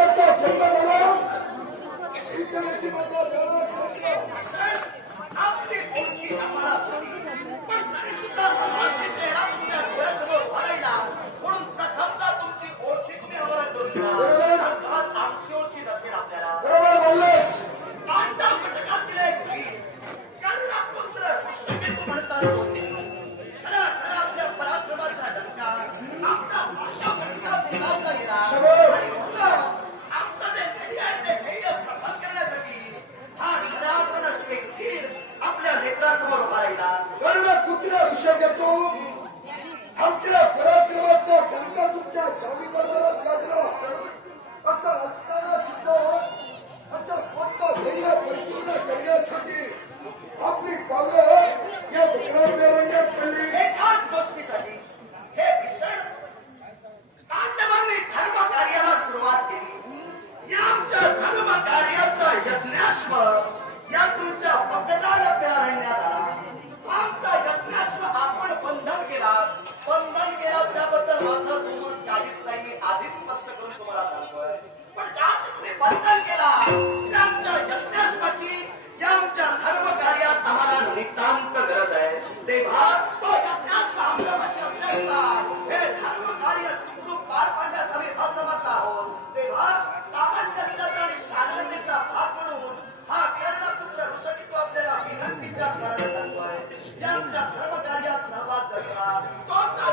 अत्यंत थंड झाला शिक्षणाची पद्धत आपली ओळखी आम्हाला पण तरी सुद्धा भगवानची चेहरा तुमच्या डोळ्यासमोर वाढायला म्हणून प्रथमता तुमची ओळखी तुम्ही आम्हाला करून द्या आमची ओळखी नसेल आपल्याला बरोबर. बोललेस पांडव घटकातील एक वीर कारण आपण तुला विष्णू म्हणतात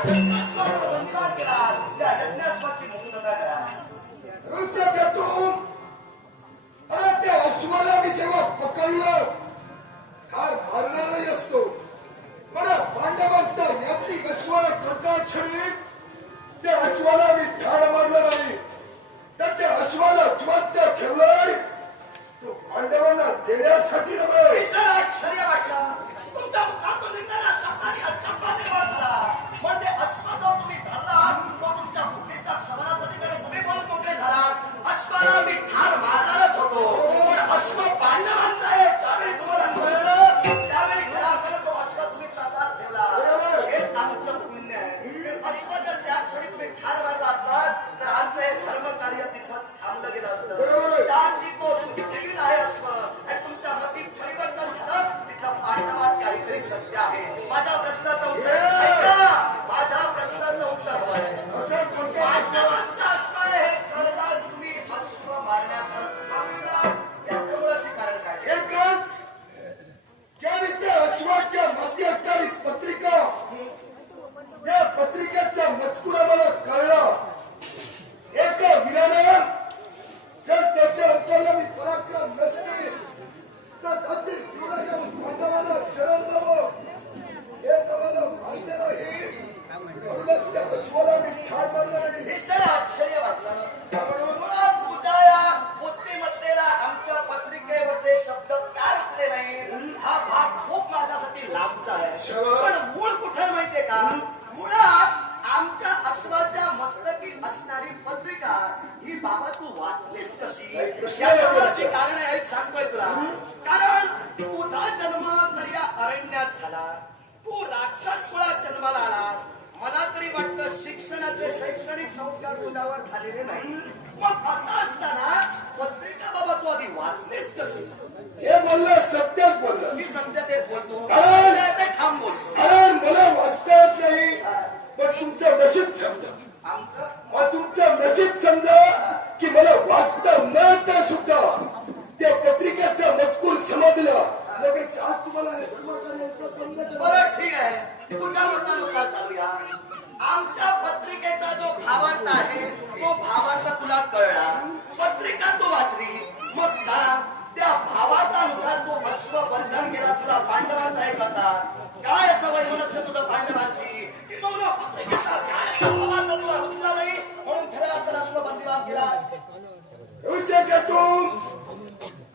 음. राक्षस कुळात जन्माला आलास मला तरी वाटतं शिक्षणाचे शैक्षणिक संस्कार तुझ्यावर झालेले नाही. मग असं असताना पत्रिका बाबा तू आधी वाचलीस कशी? हे बोललं सत्यात बोललं. मी सध्या ते बोलतो. कारण- ते ठाम बोल कारण मला वाचता येत नाही. पण तुमचं नशीब समजा. आमचं? मग तुमचं नशीब समजा की मला वाचता न सर्व बंधन केला तुला पांडवांचा एक होता काय असं वैमनस्य तुझं पांडवांची? की मग ना भावार्थ तुला रुचला नाही? म्हणून खऱ्या अर्थानं अश्व बंदिवान केलास.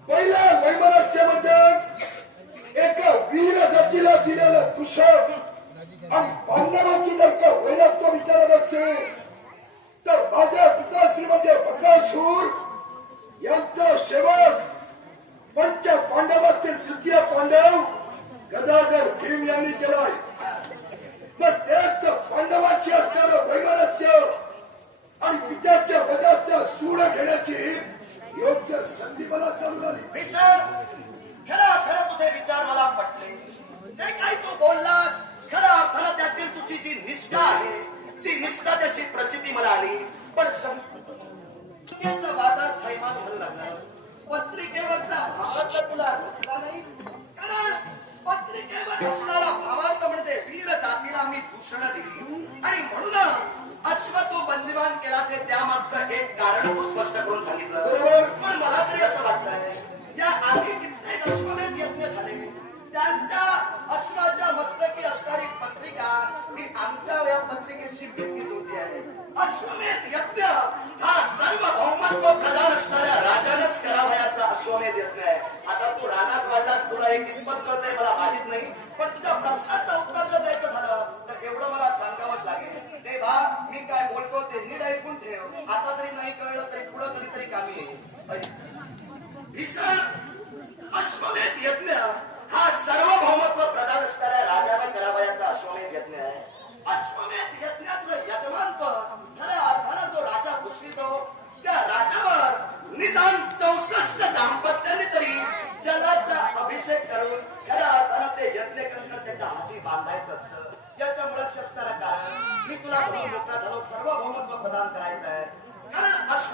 पहिल्या एका वीर जातीला दिलेलं तुषक आणि पांडवाची जर का वैरत्व विचारत असेल तर माझ्या पिताश्रीमध्ये बकासूर यांचा सेवक पंच पांडवातील द्वितीय पांडव गदाधर भीम यांनी केलाय मग त्याच पांडवाची असणारं वैमनस्य आणि पित्याच्या वधाचा सूड घेण्याची योग्य संधी मला चालू झाली भीषण खरं खरं तुझे विचार मला पटले जे काही तू बोललास खऱ्या अर्थानं त्यातील तुझी जी निष्ठा आहे ती निष्ठा त्याची प्रचिती मला आली पण शंकेचं वादळ थैमान घालू लागलं पत्रिकेवरचा भावार्थ तुला रुचला नाही कारण पत्रिकेवर असणारा भावार्थ म्हणजे वीर जातीला मी दिली. आणि म्हणून अश्व तो बंदिवान केला असेल त्यामागचं एक कारण स्पष्ट करून सांगितलं. बरोबर. पण मला तरी असं वाटतंय या आधी कित्येक अश्वमेध यज्ञ झाले. त्यांच्या अश्वाच्या मस्तकी असणारी पत्रिका ही आमच्या या पत्रिकेशी भेटी होती आहे. अश्वमेध यज्ञ हा सर्व बहुमत्व प्रधान असणाऱ्या राजानच करावयाचा अश्वमेध यज्ञ आहे. आता तू रागात वाढलास तुला एक किंमत कळतंय मला माहीत नाही पण तुझ्या प्रश्नाचं उत्तर जर द्यायचं झालं तर एवढं मला सांगावंच लागेल ते बा मी काय बोलतो ते नीट ऐकून ठेव आता जरी नाही कळलं तरी पुढं कधीतरी कामी येईल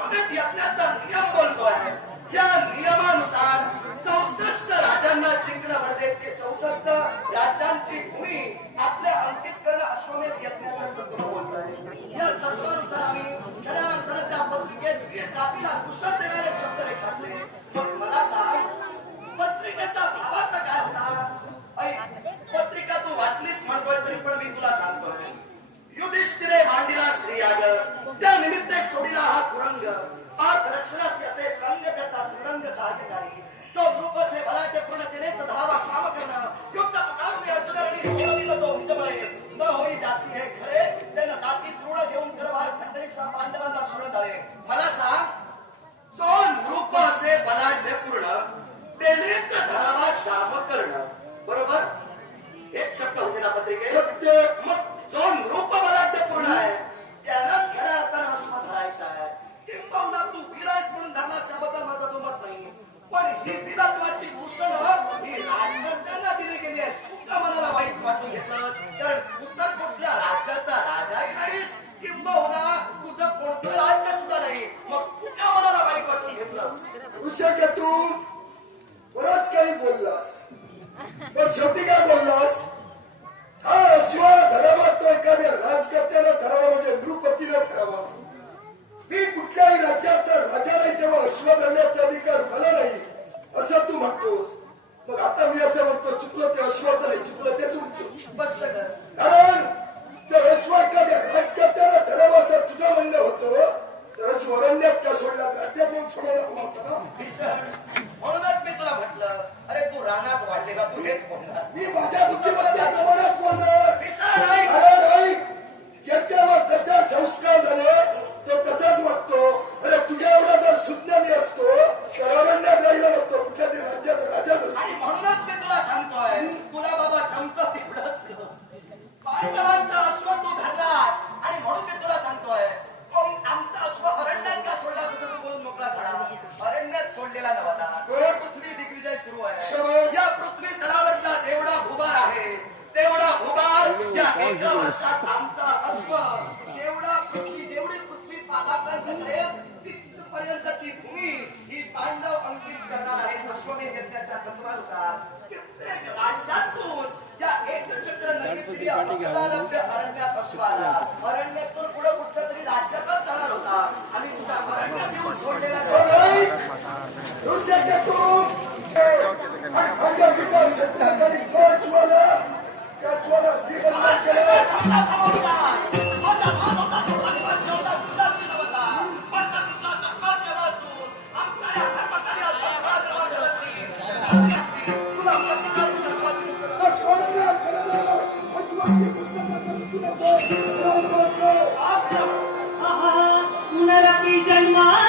अमृत यज्ञाचा नियम बोलतोय या नियमानुसार चौसष्ट राजांना जिंकणं म्हणजे ते चौसष्ट राज्यांची भूमी आपल्या अंकित करणं अश्वमेध यज्ञाचा तत्व बोलतोय या तत्वानुसार आम्ही खऱ्या अर्थानं त्या पत्रिकेत जातीला कुशळ देणारे शब्द रेखाटले मग मला सांग पत्रिकेचा भीषण म्हणूनच मी तुला म्हटलं अरे तू रानात वाढलेला तू हेच बोलणार. पर्यंतची भूमी ही पांडव अंकित करणार आहे अश्वमेध यज्ञाच्या तत्वानुसार. प्रत्येक राज्यातून या एक चक्र नदीतील अकदालभ्य अरण्यात अश्वाला अरण्यातून पुढे कुठलं तरी राज्यातच जाणार होता. आणि तुझा अरण्य देऊन सोडलेला माझ्या विकास क्षेत्रात आणि तो अश्वाला त्या अश्वाला विघटन केलं जन्मा